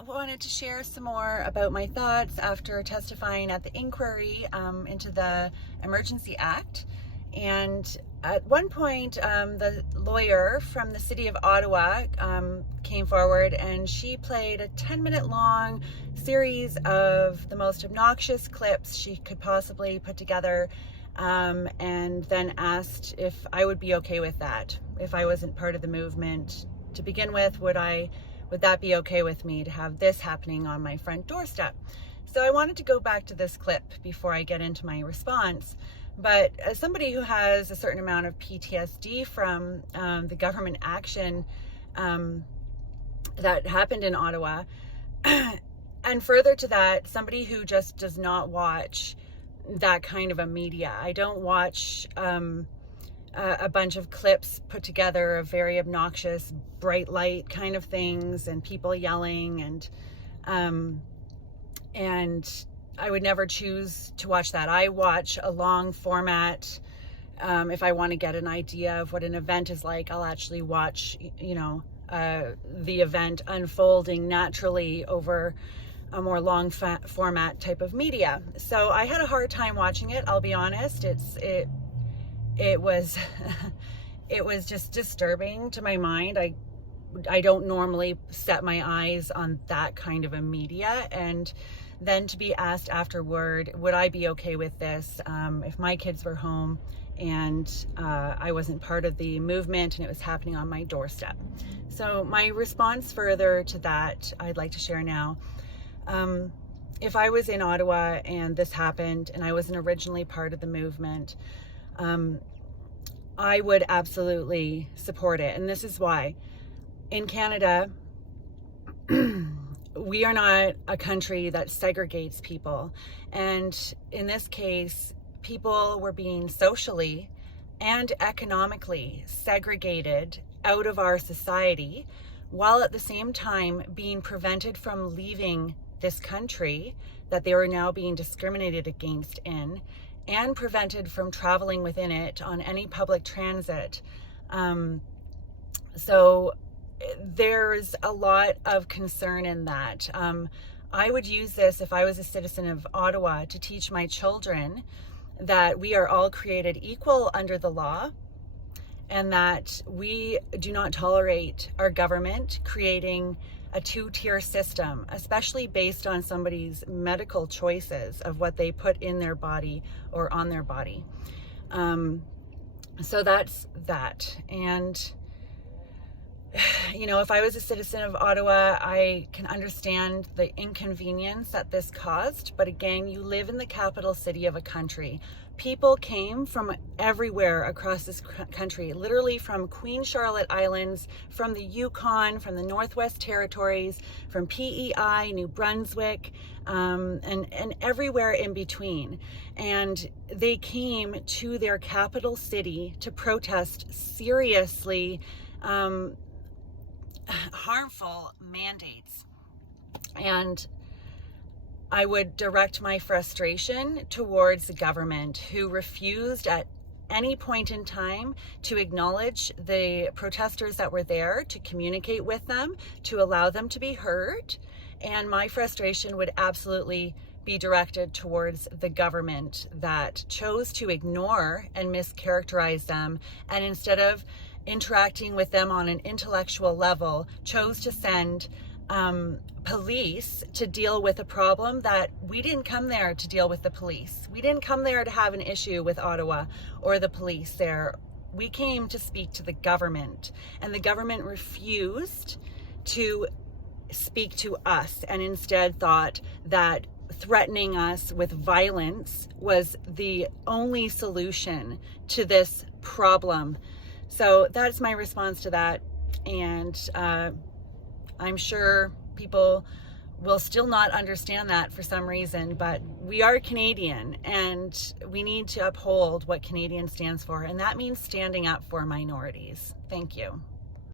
wanted to share some more about my thoughts after testifying at the inquiry into the Emergency Act. And at one point, the lawyer from the city of Ottawa came forward, and she played a 10-minute long series of the most obnoxious clips she could possibly put together, and then asked if I would be okay with that. If I wasn't part of the movement to begin with, would that be okay with me to have this happening on my front doorstep? So I wanted to go back to this clip before I get into my response. But as somebody who has a certain amount of PTSD from the government action that happened in Ottawa, and further to that, somebody who just does not watch that kind of a media. I don't watch a bunch of clips put together of very obnoxious, bright light kind of things and people yelling, and I would never choose to watch that. I watch a long format. If I want to get an idea of what an event is like, I'll actually watch, the event unfolding naturally over a more long format type of media. So I had a hard time watching it. I'll be honest. It was it was just disturbing to my mind. I don't normally set my eyes on that kind of a media, and then to be asked afterward, would I be okay with this if my kids were home and I wasn't part of the movement and it was happening on my doorstep. So my response further to that, I'd like to share now. If I was in Ottawa and this happened and I wasn't originally part of the movement, I would absolutely support it. And this is why. In Canada, we are not a country that segregates people. And in this case, people were being socially and economically segregated out of our society, while at the same time being prevented from leaving this country that they were now being discriminated against in, and prevented from traveling within it on any public transit. So there's a lot of concern in that. I would use this, if I was a citizen of Ottawa, to teach my children that we are all created equal under the law, and that we do not tolerate our government creating a two-tier system, especially based on somebody's medical choices of what they put in their body or on their body. So that's that. And if I was a citizen of Ottawa, I can understand the inconvenience that this caused. But again, you live in the capital city of a country. People came from everywhere across this country, literally from Queen Charlotte Islands, from the Yukon, from the Northwest Territories, from PEI, New Brunswick, and everywhere in between. And they came to their capital city to protest seriously harmful mandates. And I would direct my frustration towards the government, who refused at any point in time to acknowledge the protesters that were there, to communicate with them, to allow them to be heard. And my frustration would absolutely be directed towards the government that chose to ignore and mischaracterize them, and instead of interacting with them on an intellectual level, chose to send police to deal with a problem that we didn't come there to deal with the police. We didn't come there to have an issue with Ottawa or the police there. We came to speak to the government, and the government refused to speak to us, and instead thought that threatening us with violence was the only solution to this problem. So that's my response to that. And I'm sure people will still not understand that for some reason, but we are Canadian, and we need to uphold what Canadian stands for. And that means standing up for minorities. Thank you.